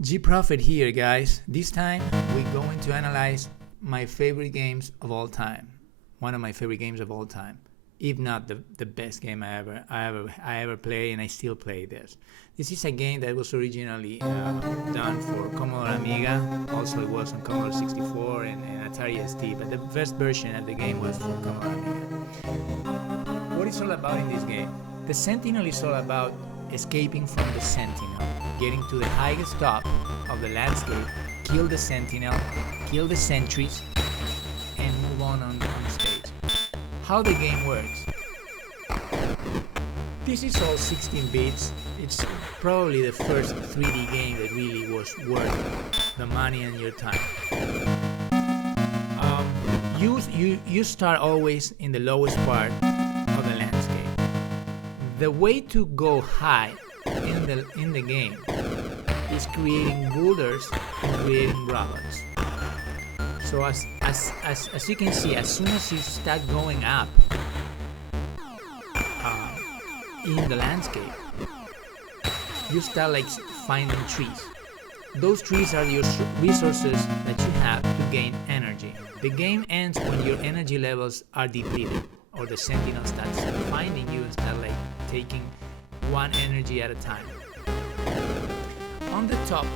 G-Prophet here, guys. This time we're going to analyze my favorite games of all time. One of my favorite games of all time, if not the best game I ever played, and I still play this. This is a game that was originally done for Commodore Amiga. Also, it was on Commodore 64 and Atari ST, but the first version of the game was for Commodore Amiga. What is all about in this game? The Sentinel is all about escaping from the Sentinel, getting to the highest top of the landscape, kill the Sentinel, kill the sentries, and move on stage. How the game works. This is all 16 bits. It's probably the first 3D game that really was worth the money and your time. You start always in the lowest part of the landscape. The way to go high in the game is creating boulders and creating robots. So as you can see, as soon as you start going up in the landscape, you start like finding trees. Those trees are your resources that you have to gain energy. The game ends when your energy levels are depleted, or the Sentinel starts finding you and start like taking one energy at a time. On the top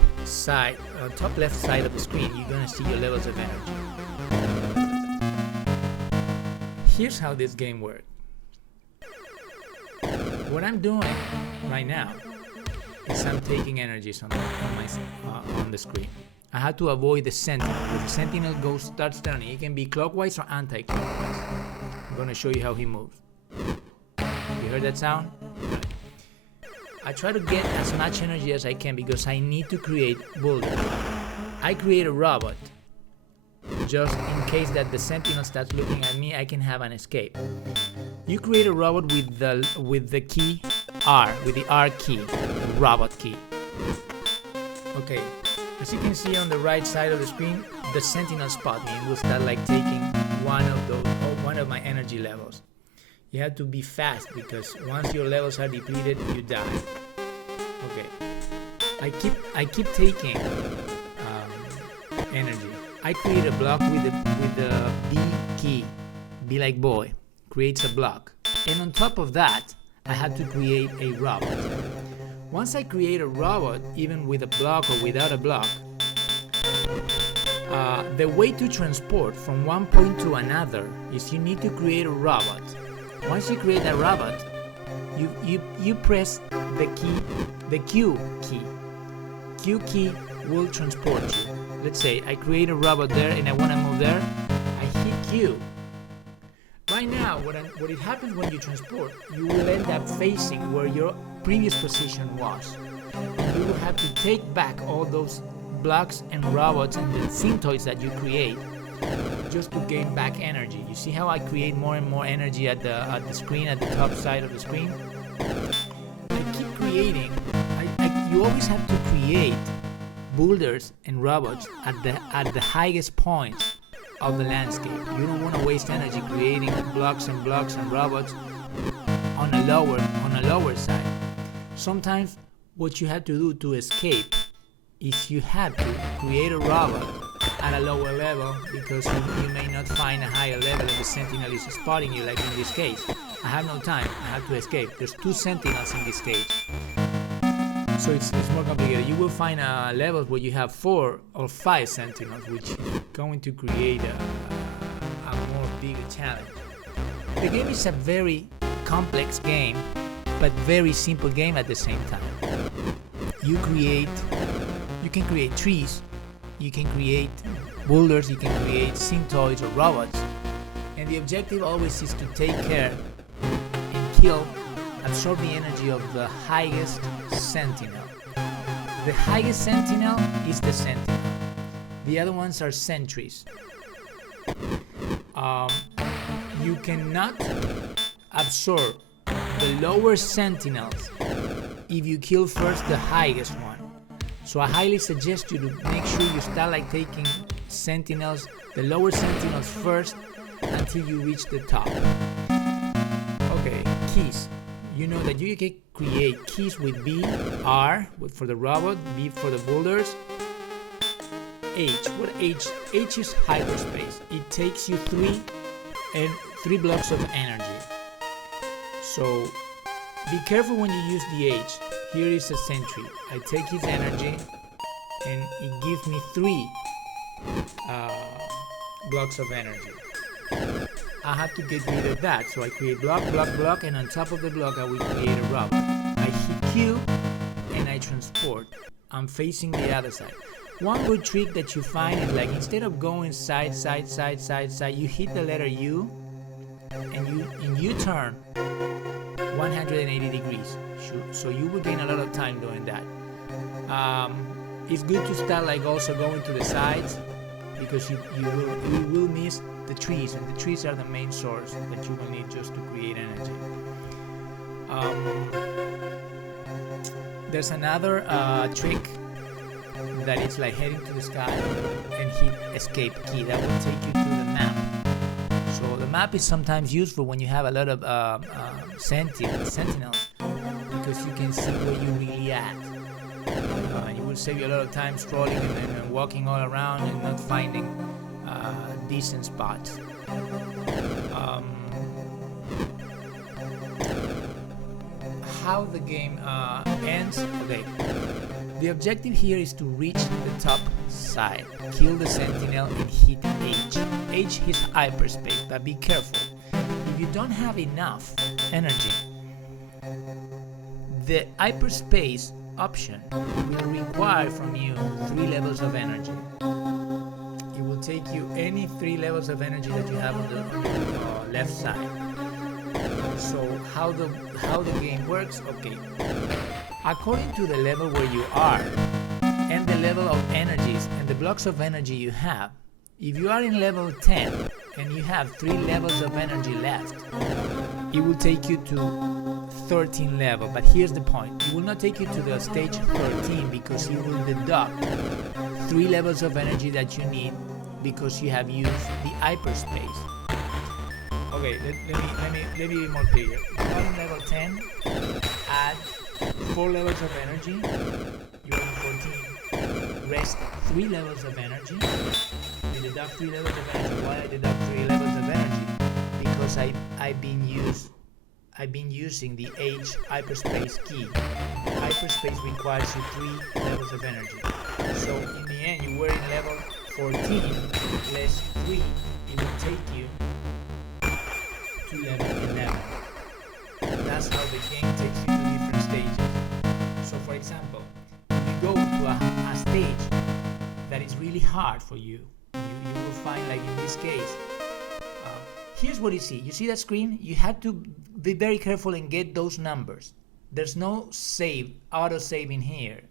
left side of the screen, you're gonna see your levels of energy. Here's how this game works. What I'm doing right now is I'm taking energies on the screen. I have to avoid the Sentinel. When the Sentinel starts turning, it can be clockwise or anti-clockwise. I'm gonna show you how he moves. You heard that sound? Right. I try to get as much energy as I can because I need to create boulders. I create a robot just in case that the Sentinel starts looking at me. I can have an escape. You create a robot with the key R, with the R key, the robot key. Okay, as you can see on the right side of the screen, the Sentinel spot me and will start like taking one of my energy levels. You have to be fast because once your levels are depleted, you die. Okay, I keep taking energy. I create a block with the B key, B like boy, creates a block, and on top of that, I had to create a robot. Once I create a robot, even with a block or without a block, the way to transport from one point to another is you need to create a robot. Once you create a robot, you press the Q key. Q key will transport you. Let's say I create a robot there and I want to move there. I hit Q. Right now, what it happens when you transport, you will end up facing where your previous position was. You will have to take back all those blocks and robots and the syntoids that you create just to gain back energy. You see how I create more and more energy at the screen, at the top side of the screen? I keep creating. You always have to create boulders and robots at the highest points of the landscape. You don't want to waste energy creating blocks and robots on a lower side. Sometimes what you have to do to escape is you have to create a robot at a lower level because you may not find a higher level and the Sentinel is spotting you, like in this case. I have no time, I have to escape. There's 2 Sentinels in this case. So it's more complicated. You will find levels where you have 4 or 5 Sentinels, which is going to create a more bigger challenge. The game is a very complex game, but very simple game at the same time. You can create trees, you can create boulders, you can create syntoids or robots, and the objective always is to take care and absorb the energy of the highest Sentinel. The highest Sentinel is the Sentinel. The other ones are sentries. You cannot absorb the lower Sentinels if you kill first the highest one. So I highly suggest you to make sure you start like taking Sentinels, the lower Sentinels first until you reach the top. Okay, keys. You know that you can create keys with B, R for the robot, B for the boulders, H. What H? H is hyperspace. It takes you three blocks of energy. So be careful when you use the H. Here is a Sentry. I take his energy and it gives me 3 blocks of energy. I have to get rid of that, so I create block, block, block, and on top of the block I will create a robot. I hit Q and I transport. I'm facing the other side. One good trick that you find is like instead of going side, side, side, side, side, you hit the letter U and you turn 180 degrees. So you will gain a lot of time doing that. It's good to start like also going to the sides because you will miss the trees, and the trees are the main source that you will need just to create energy. There's another trick that is like heading to the sky and hit escape key. That will take you to the map. So the map is sometimes useful when you have a lot of sentinels because you can see where you're really at. It will save you a lot of time scrolling and walking all around and not finding decent spots. How the game ends. Okay. The objective here is to reach the top side, kill the sentinel and hit H. H is hyperspace, but be careful. If you don't have enough energy, the hyperspace option will require from you 3 levels of energy. It will take you any 3 levels of energy that you have on the left side. So how the game works? Okay. According to the level where you are and the level of energies and the blocks of energy you have, if you are in level 10 and you have 3 levels of energy left, it will take you to 13 level. But here's the point. It will not take you to the stage 13 because it will deduct 3 levels of energy that you need because you have used the hyperspace. Okay, let me be more clear. If you are in level 10, add 4 levels of energy, you're in 14. Rest 3 levels of energy. You deduct 3 levels of energy. Why I deduct 3 levels of energy? Because I've been using the H hyperspace key. Hyperspace requires you 3 levels of energy. So in the end, you were in level 14 less 3. It will take you to level 11. That's how the game takes you to different stages. So for example, if you go to a stage that is really hard for you, you will find, like in this case, here's what you see. You see that screen? You have to be very careful and get those numbers. There's no auto save in here.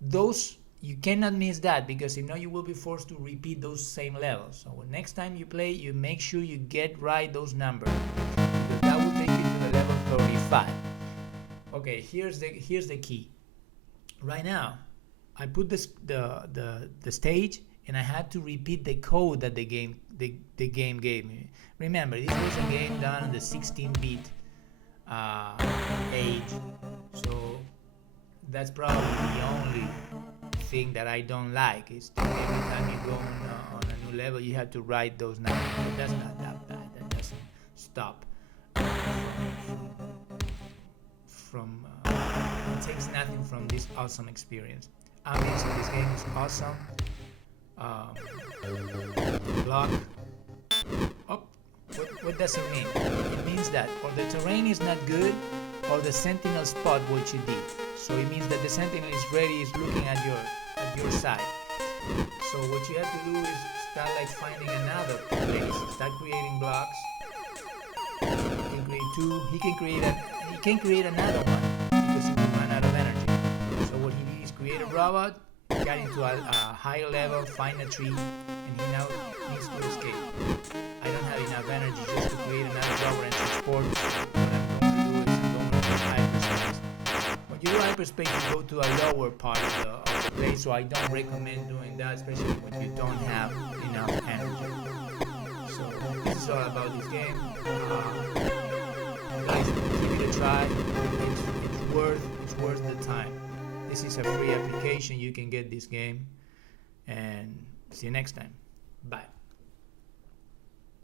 Those, you cannot miss that because if not, you will be forced to repeat those same levels. So next time you play, you make sure you get right those numbers because that will take you to the level 35. Okay, here's the key. Right now, I put the stage and I had to repeat the code that the game gave me. Remember, this was a game done on the 16-bit age, so that's probably the only thing that I don't like. Is that every time you go on a new level, you have to write those numbers. But that's not that bad. That doesn't stop from it takes nothing from this awesome experience. Ambience of this game is awesome. Block. Oh, what does it mean? It means that or the terrain is not good or the sentinel spot what you did. So it means that the sentinel is ready, is looking at your side. So what you have to do is start like finding another place. Start creating blocks. You can create 2. He can create another one because he will run out of energy. So what he did is create a robot, got into a higher level, find a tree, and he now needs to escape. I don't have enough energy just to create another robot and transport. What I'm going to do is I'm going to do hyperspace. When you do hyperspace, you go to a lower part of the place, so I don't recommend doing that, especially when you don't have enough energy. So this is all about this game. Guys, give it a try. It's worth the time. This is a free application. You can get this game, and see you next time. Bye.